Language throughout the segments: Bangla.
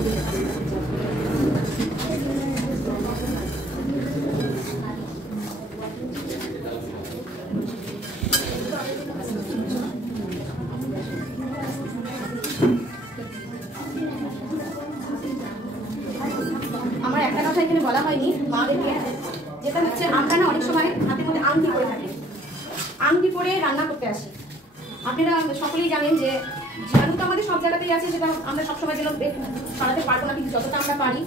আমার একটা কথা এখানে বলা হয়নি মাদেরকে, যেটা হচ্ছে আমরা না অনেক সময় হাতের মধ্যে আংটি করে থাকি, আংটি পরে রান্না করতে আসি। আপনারা সকলেই জানেন যে ঝাড়ু তো আমাদের সব জায়গাতেই আছে, সেটা আমরা সবসময় যেন সরাতে পারবো না, কিন্তু যতটা আমরা পারি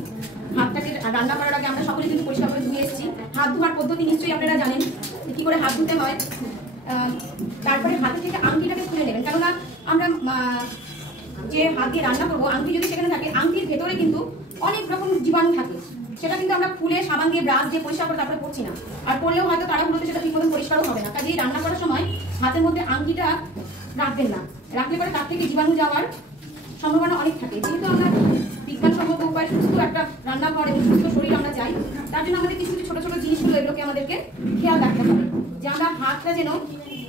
হাতটাকে রান্না করার আগে আমরা সকলে কিন্তু পরিষ্কার করে ধুয়ে এসেছি। হাত ধোয়ার পদ্ধতি নিশ্চয়ই আপনারা জানেন কি করে হাত ধুতে হয়। তারপরে হাতে থেকে আংটিটাকে খুলে নেবেন, কেননা আমরা যে হাত দিয়ে রান্না করবো আংটি যদি সেখানে থাকে, আংটির ভেতরে কিন্তু অনেক রকম জীবাণু থাকে, সেটা কিন্তু আমরা ফুলে সাবান দিয়ে ব্রাশ দিয়ে পরিষ্কার করে তারপরে করছি না, আর করলেও হয়তো তাড়াহুড়োতে সেটা ঠিক মতো পরিষ্কারও হবে না। কাজেই রান্না করার সময় হাতের মধ্যে আংটিটা রাখবেন না, রাখলে পরে তার থেকে জীবাণু যাওয়ার সম্ভাবনা অনেক থাকে। যেহেতু আমরা বিজ্ঞানসম্মত উপায় সুস্থ একটা রান্নাঘর এবং সুস্থ শরীর আমরা চাই, তার জন্য আমাদের কিছু কিছু ছোট ছোট জিনিসগুলো এগুলোকে আমাদেরকে খেয়াল রাখতে হবে, যে আমরা হাতটা যেন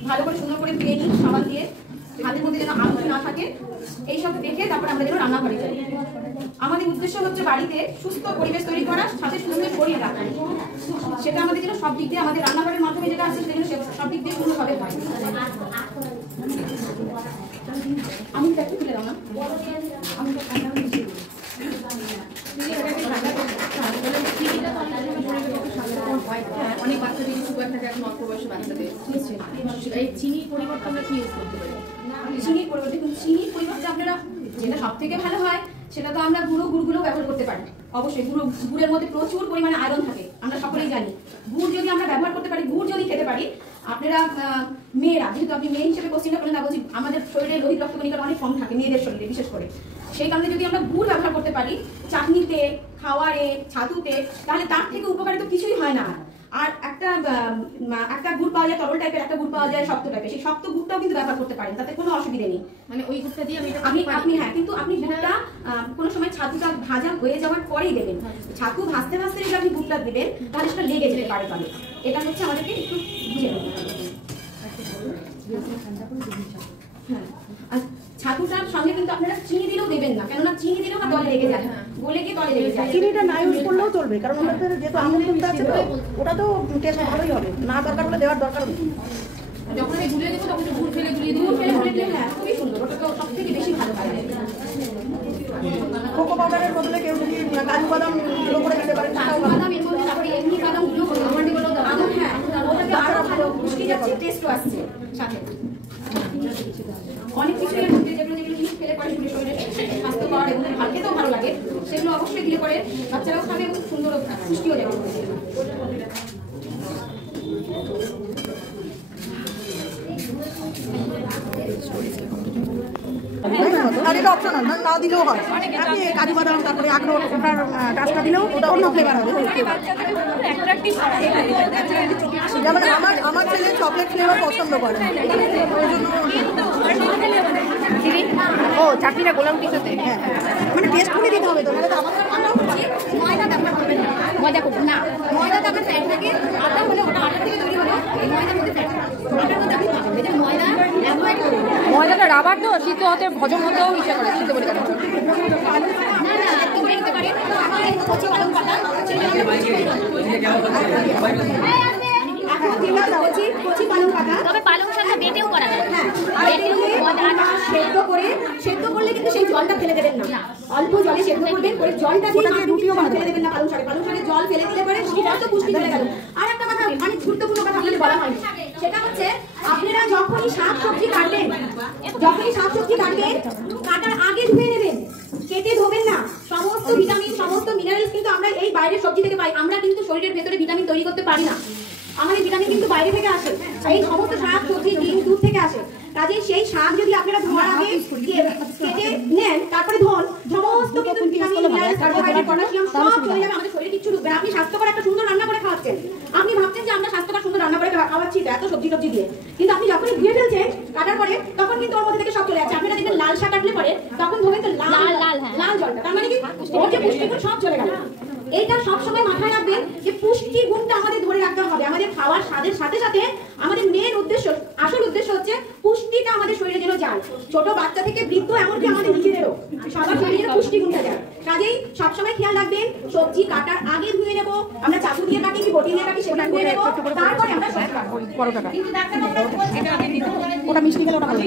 ভালো করে সুন্দর করে ধুয়ে নিই সাবান দিয়ে, হাতের মধ্যে যেন আংটি না থাকে, এইসব দেখে তারপরে আমরা যেন রান্নাঘরে যাই। আমাদের উদ্দেশ্য হচ্ছে বাড়িতে সুস্থ পরিবেশ তৈরি করা, সাথে সুস্থ শরীর রাখা, সেটা আমাদের যেন সব দিক দিয়ে আমাদের রান্নাঘরের মাধ্যমে যেটা আছে সেটা যেন সব দিক দিয়ে সুন্দরভাবে হয়। আমি একটু তুলে দাও না, আমি অনেক বাচ্চাদের সুগার থাকে, এখন অল্প বয়সী বাচ্চাদের এই চিনির পরিবর্তে আমরা কি ইউজ করতে পারি? চিনির পরিবর্তে, কিন্তু চিনির পরিবর্তে আপনারা যেটা সব থেকে ভালো হয় সেটা তো আমরা গুড়গুলো ব্যবহার করতে পারি। অবশ্যই গুড়ের মধ্যে প্রচুর পরিমাণে আয়রন থাকে, আমরা সকলেই জানি। গুড় যদি আমরা ব্যবহার করতে পারি, গুড় যদি খেতে পারি, আপনারা মেয়েরা, যেহেতু আপনি মেয়ে হিসেবে কোশ্চেনটা করেন, বলছি আমাদের শরীরে লোহিত রক্তকণিকা অনেক কম থাকে মেয়েদের শরীরে বিশেষ করে, সেই কারণে যদি আমরা গুড় ব্যবহার করতে পারি চাটনিতে, খাওয়ারে, ছাতুতে, তাহলে তার থেকে উপকারী তো কিছুই হয় না। আর একটা গুড় পাওয়া যায় তরল টাইপের, একটা গুড় পাওয়া যায় শক্ত টাইপের, সেই শক্ত গুড়টাও কিন্তু ব্যবহার করতে পারেন, তাতে কোনো অসুবিধা নেই। মানে ওই গুড়টা দিয়ে আপনি হ্যাঁ, কিন্তু আপনি গুড়টা কোনো সময় ছাতুটা ভাজা হয়ে যাওয়ার পরেই দেবেন। ছাতু ভাজতে ভাজতে যদি আপনি গুড়টা দেবেন তাহলে সেটা লেগে যেতে পারে। এটা হচ্ছে আমাদেরকে একটু বুঝে নেবেন। হ্যাঁ, আর ছাতুটার সঙ্গে কিন্তু আপনারা চিনি দিলেও দেবেন না, কেননা চিনি দিলেও না তলে লেগে যায়, গলে গিয়ে তলে লেগে যায়। চিনিটা না ইউজ করলেও চলবে, কারণ আমাদের যেহেতু আমন্ত্রণটা আছে তো ওটা তো টেস্ট ভালোই হবে, না দরকার হলে দেওয়ার দরকার নেই। যখন আমি গুলিয়ে দেবো তখন গুড় ফেলে গুলিয়ে দেবো, হ্যাঁ খুবই সুন্দর, ওটা তো সব থেকে বেশি ভালো হয়। কোকো পাউডারের বদলে কেউ যদি কাজু বাদাম গুঁড়ো করে দিতে পারে, বাদাম এর মধ্যে তারপরে এমনি বাদাম গুলো আদম, হ্যাঁ ওটাকে আরো ভালো পুষ্টি যাচ্ছে, টেস্টও আসছে সাথে। অনেক কিছু এর মধ্যে যেগুলো জিনিস খেলে পরে শরীরের স্বাস্থ্যকর এবং খেতেও ভালো লাগে, সেগুলো অবশ্যই দিলে পরে বাচ্চারাও খাবে এবং সুন্দর পুষ্টিও যাবে। আর এটা অপশনাল, না দিলেও হয়। আপনি কাজু বাদাম তারপরে আখরোট ওটার টাচটা দিলেও ওটা অন্য ফ্লেভার হবে। যেমন আমার ছেলে চকলেট ফ্লেভার পছন্দ করে, ও চাটনিটা গোলাম কিছুতে হ্যাঁ মানে টেস্ট করে দিতে হবে তো, ময়দা ব্যবহার করবেন না, ময়দা করবেন না, ময়দাটা আপনার ফ্যাট থাকে, আটা হলে ওটা আটার থেকে তৈরি হলো, এই ময়দার মধ্যে ফ্যাট থাকে, আটার মধ্যে আপনি পাবেন, এটা ময়দা অ্যাভয়েড করুন। ময়দাটা রাবার তো সিদ্ধ হতে হজম হতেও ইচ্ছা করে, সিদ্ধ করে কেন না না একটু দেখতে পারেন, কচি পালং পাতা কচি পালং পাতা, তবে পালং শাকটা বেটেও করা যায়। হ্যাঁ, আর সেদ্ধ করলে কিন্তু সেই জলটা ফেলে দেবেন না, অল্প জলে সেদ্ধ করবেন, করে জলটা দিয়ে রুটিও ফেলে দেবেন না। পালং শাকে জল ফেলে দিলে পরে সেটাও তো পুষ্টি চলে গেল। আর একটা কথা, অনেক গুরুত্বপূর্ণ কথা আপনাদের বলা হয়নি, সেটা হচ্ছে আপনারা যখনই শাকসবজি কাটবেন, কাটার আগে ধুয়ে নেবেন, কেটে ধোবেন না। সমস্ত ভিটামিন, সমস্ত মিনারেলস কিন্তু আমরা এই বাইরের সবজি থেকে পাই, আমরা কিন্তু শরীরের ভেতরে ভিটামিন তৈরি করতে পারি না, আমাদের ভিটামিন কিন্তু বাইরে থেকে আসে, এই সমস্ত শাক সবজি ডিম দুধ থেকে আসে। কাজে সেই শাক যদি আপনারা ধোয়ার আগে কেটে নেন, তারপরে ধোন, সমস্ত কিন্তু ভিটামিন মিনারেলস কার্বোহাইড্রেট পটাশিয়াম সব চলে যাবে, আমাদের শরীরে কিছু ঢুকবে না। আপনি স্বাস্থ্যকর একটা সুন্দর রান্না করে খাওয়াচ্ছেন, আপনি ভাবছেন যে আমরা স্বাস্থ্যকর সুন্দর রান্না করে খাওয়াচ্ছি এত সবজি দিয়ে, কিন্তু আপনি যখনই ধুয়ে ফেলছেন কাটার পরে, তখন কিন্তু ওর মধ্যে থেকে সব চলে যাচ্ছে। আপনারা দেখবেন লাল শাক কাটলে পরে তখন ধোবেন তো লাল জলটা, তার মানে কি ওর যে পুষ্টিগুণ সব চলে গেল। এইটা সবসময় মাথায় রাখবেন যে পুষ্টি গুণটা আমাদের ধরে রাখতে হবে। আমাদের খাওয়ার স্বাদের সাথে সাথে আমাদের মেন উদ্দেশ্য, আসল উদ্দেশ্য হচ্ছে পুষ্টিটা আমাদের শরীরে যেন যায়, ছোট বাচ্চা থেকে বৃদ্ধ এমনকি আমাদের নিজেদেরও সবার শরীরে পুষ্টি গুণটা যায়। কাজেই সবসময় খেয়াল রাখবেন সবজি কাটার আগে ধুয়ে নেব। আমরা চাকু দিয়ে কাটি কি বটি দিয়ে কাটি সেটা ধুয়ে নেব, তারপরে আমরা সবজি কাটবো। পরোটাটা কিন্তু ডাক্তারবাবু ওটা মিষ্টি খেলে ওটা ভালো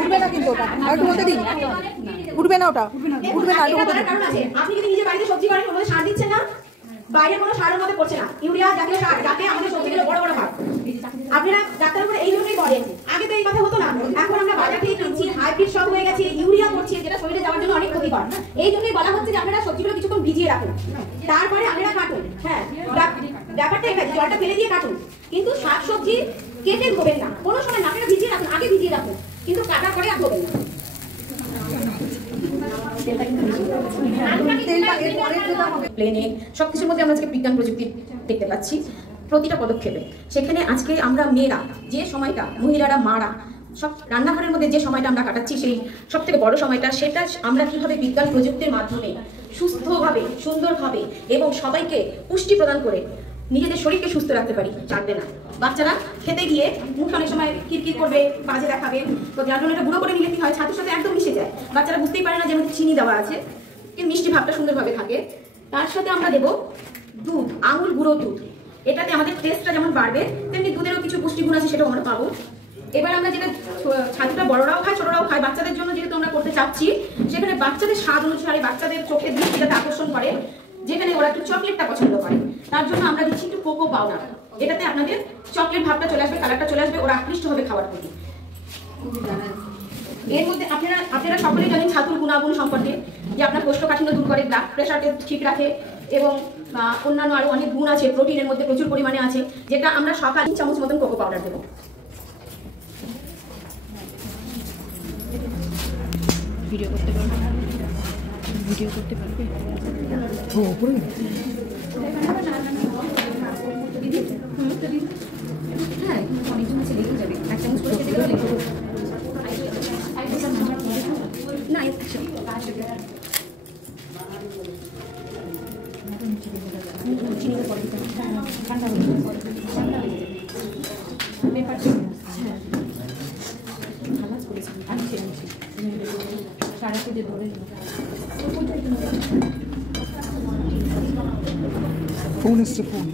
উঠবে না কিন্তু ওটা আর একটু হতে দিন উঠবে না ওটা উঠবে না একটু হতে দিন কারণ আছে, আপনি যদি নিজে বাড়িতে সবজি করেন ওর মধ্যে সার দিচ্ছেন না, বাইরে কোনো সারের মধ্যে পড়ছে না, ইউরিয়া জাতীয় সার, যাতে আমাদের সবজিগুলো বড় বড় হয়। আপনারা ডাক্তার উপরে এই জন্যই বলেন, আগে তো এই কথা হতো না, এখন আমরা বাজার থেকে কিনছি হাইব্রিড সব হয়ে গেছে, ইউরিয়া করছি, যেটা শরীরে যাওয়ার জন্য অনেক ক্ষতিকর। এই জন্যই বলা হচ্ছে যে আপনারা সবজিগুলো কিছুক্ষণ ভিজিয়ে রাখুন, তারপরে আপনারা কাটুন। হ্যাঁ, ব্যাপারটা এটাই, জলটা ফেলে দিয়ে কাটুন, কিন্তু শাক সবজি কেটে ধোবেন না কোনো সময় না, আপনারা ভিজিয়ে রাখুন, আগে ভিজিয়ে রাখুন, কিন্তু কাটার পরে আর ধোবেন না। প্লেনে সবকিছুর মধ্যে আমরা আজকে বিজ্ঞান প্রযুক্তি দেখতে পাচ্ছি প্রতিটা পদক্ষেপে। সেখানে আজকে আমরা মেয়েরা যে সময়টা, মহিলারা মারা সব রান্নাঘরের মধ্যে যে সময়টা আমরা কাটাচ্ছি, সেই সব থেকে বড় সময়টা, সেটা আমরা কিভাবে বিজ্ঞান প্রযুক্তির মাধ্যমে সুস্থভাবে, সুন্দরভাবে এবং সবাইকে পুষ্টি প্রদান করে নিজেদের শরীরকে সুস্থ রাখতে পারি জানবে না। বাচ্চারা খেতে গিয়ে মুখে অনেক সময় কিরকির করবে, বাজে দেখাবে, তো যার জন্য এটা গুঁড়ো করে নিলে কি হয়, ছাতুর সাথে একদম মিশে যায়, বাচ্চারা বুঝতেই পারে না যে মধ্যে চিনি দেওয়া আছে, কিন্তু মিষ্টি ভাবটা সুন্দরভাবে থাকে। তার সাথে আমরা দেবো দুধ, আঙুল গুঁড়ো দুধ, এটাতে আমাদের টেস্টটা যেমন বাড়বে তেমনি দুধেরও কিছু পুষ্টিগুণ আছে, সেটাও আমরা পাবো। এবার আমরা যেটা ছাতুটা বড়রাও খায় ছোটরাও খায়, বাচ্চাদের জন্য যেহেতু আমরা করতে চাচ্ছি, সেখানে বাচ্চাদের স্বাদ অনুসারে বাচ্চাদের চোখের দৃষ্টি যাতে আকর্ষণ করে, যেখানে ওরা একটু চকলেটটা পছন্দ করে, তার জন্য আমরা দিচ্ছি একটু কোকো পাউডার। এটাতে আপনাদের চকলেট ভাবটা চলে আসবে, কালারটা চলে আসবে, ওরা আকৃষ্ট হবে খাওয়ার প্রতি। এর মধ্যে আপনারা সকলেই জানেন ছাতুর গুণাগুণ সম্পর্কে, যে আপনার কোষ্ঠকাঠিন্য দূর করে, ব্লাড প্রেশারকে ঠিক রাখে এবং অন্যান্য আরো অনেক গুণ আছে, প্রোটিনের মধ্যে প্রচুর পরিমাণে আছে, যেটা আমরা সকাল 3 চামচ মতন কোকো পাউডার দেবো। ভিডিও করতে পারবে? ভিডিও করতে পারবে? হ্যাঁ, অনেকজন আছে, দেখে যাবে, 1 চামচ করে খেতে গেলে না, চিনিটা পরে দিতে হবে, ঠান্ডা হয়ে যাবে, পেপারটা ভালো করেছি, আনছি সারা খুঁজে ধরে ফোন এসছে ফোন